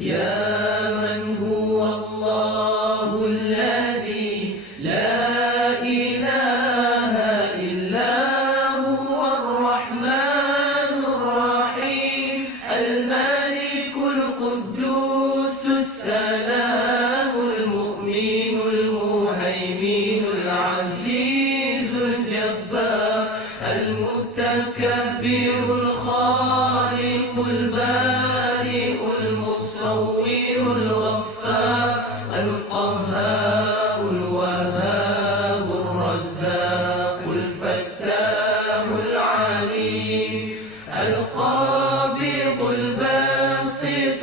يا من هو الله الذي لا إله إلا هو الرحمن الرحيم الملك القدوس السلام المؤمن المهيمن العزيز الجبار المتكبر الخالق البارئ المصور الغفار القهار الوهاب الرزاق الفتاح العليم القابض الباسط